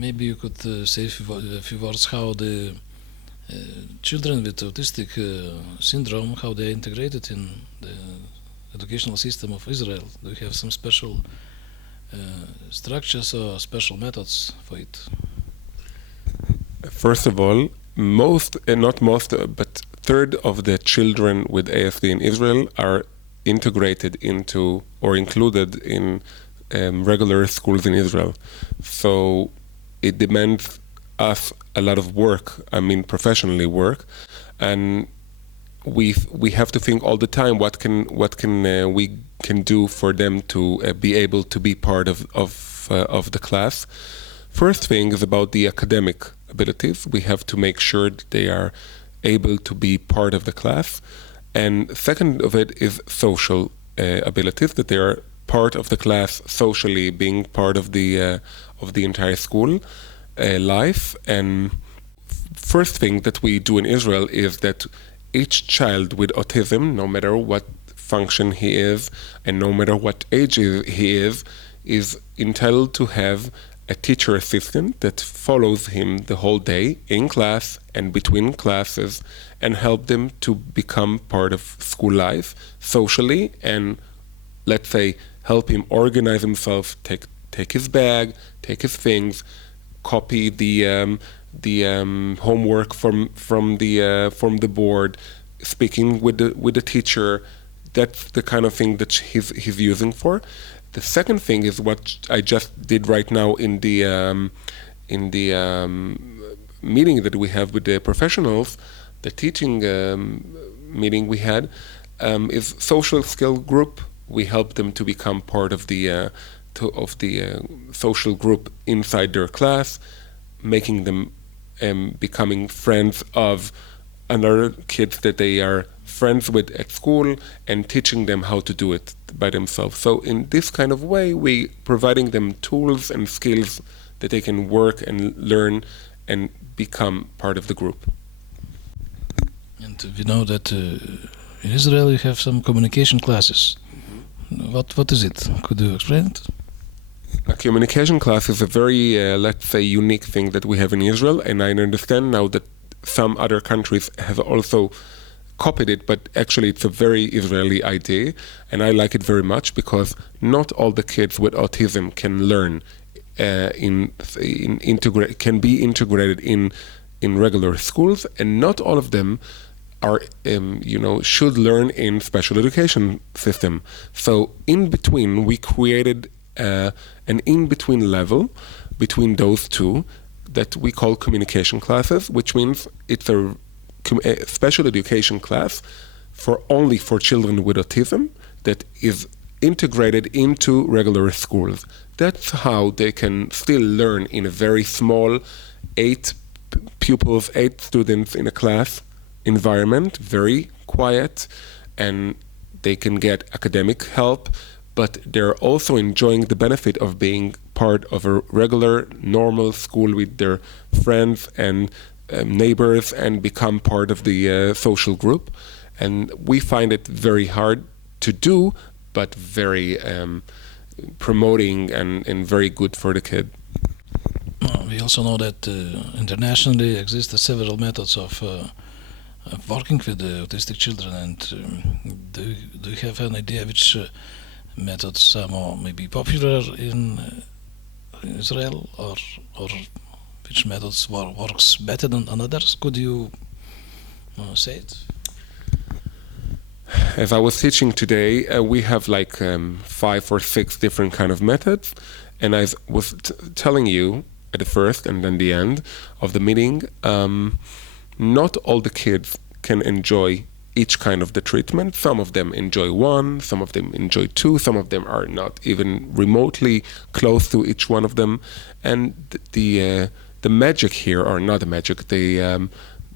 Maybe you could say a few words how the children with autistic syndrome, how they are integrated in the educational system of Israel. Do you have some special structures or special methods for it? First of all, but third of the children with ASD in Israel are integrated into or included in regular schools in Israel. So it demands us a lot of work, professionally work, and we have to think all the time what can we can do for them to be able to be part of the class. First thing is about the academic abilities. We have to make sure that they are able to be part of the class, and second of it is social abilities, that they are part of the class socially, being part of the entire school life. And first thing that we do in Israel is that each child with autism, no matter what function he is and no matter what age he is entitled to have a teacher assistant that follows him the whole day in class and between classes and help them to become part of school life socially, and let's say help him organize himself, take his bag, take his things, copy the homework from the board, speaking with the teacher. That's the kind of thing that he's using for. The second thing is what I just did right now in the meeting that we have with the professionals, the teaching meeting we had, is social skill group. We help them to become part of the social group inside their class, making them becoming friends of another kids that they are friends with at school, and teaching them how to do it by themselves. So in this kind of way, we providing them tools and skills that they can work and learn and become part of the group. And we know that in Israel you have some communication classes. What is it? Could you explain it? A communication class is a very, let's say, unique thing that we have in Israel, and I understand now that some other countries have also copied it, but actually it's a very Israeli idea, and I like it very much because not all the kids with autism can learn can be integrated in regular schools, and not all of them are should learn in special education system. So in between, we created an in-between level between those two that we call communication classes, which means it's a special education class only for children with autism that is integrated into regular schools. That's how they can still learn in a very small 8 pupils, 8 students in a class environment, very quiet, and they can get academic help, but they're also enjoying the benefit of being part of a regular, normal school with their friends and neighbors and become part of the social group. And we find it very hard to do, but very promoting and very good for the kid. We also know that internationally exist several methods of working with the autistic children, and do you have an idea which methods are more maybe popular in Israel, or which methods works better than others? Could you say it? As I was teaching today, we have like 5 or 6 different kind of methods, and I was telling you at the first and then the end of the meeting, not all the kids can enjoy each kind of the treatment. Some of them enjoy 1, some of them enjoy 2, some of them are not even remotely close to each one of them. And the magic here, or not the magic, the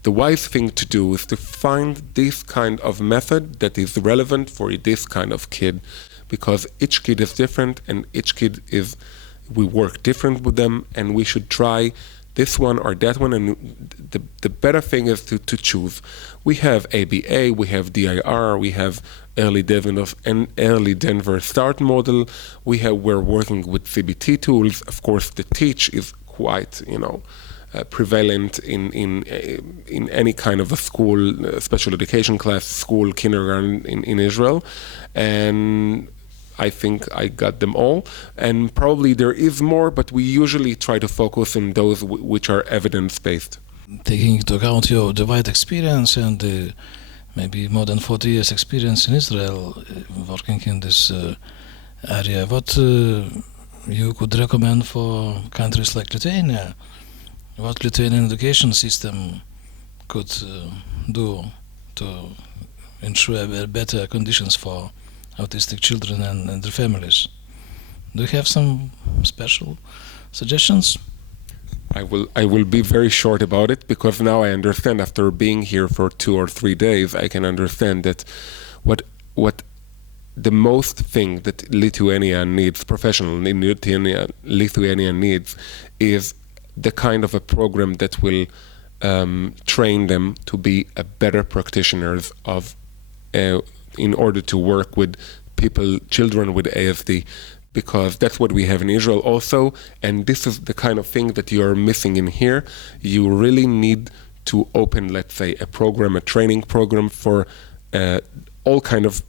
wise thing to do is to find this kind of method that is relevant for this kind of kid, because each kid is different and each kid we work different with them, and we should try this one or that one, and the better thing is to choose. We have ABA, we have DIR, we have early Denver start model, we're working with CBT tools. Of course, the teach is quite, prevalent in any kind of a school, special education class, school, kindergarten in Israel. And I think I got them all. And probably there is more, but we usually try to focus on those which are evidence-based. Taking into account your wide experience and maybe more than 40 years experience in Israel, working in this area, what you could recommend for countries like Lithuania? What Lithuanian education system could do to ensure better conditions for autistic children and their families? Do you have some special suggestions? I will be very short about it, because now I understand, after being here for 2 or 3 days, I can understand that what the most thing that Lithuania needs, professional in Lithuania needs, is the kind of a program that will train them to be a better practitioners of in order to work with children with ASD, because that's what we have in Israel also, and this is the kind of thing that you're missing in here. You really need to open, let's say, a training program for all kind of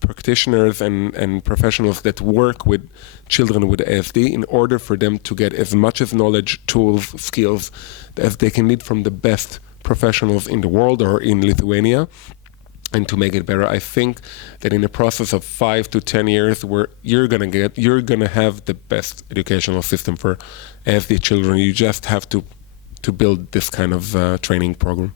practitioners and professionals that work with children with ASD, in order for them to get as much as knowledge, tools, skills as they can need from the best professionals in the world or in Lithuania, and to make it better. I think that in a process of 5 to 10 years, where you're gonna have the best educational system for ASD children. You just have to build this kind of training program.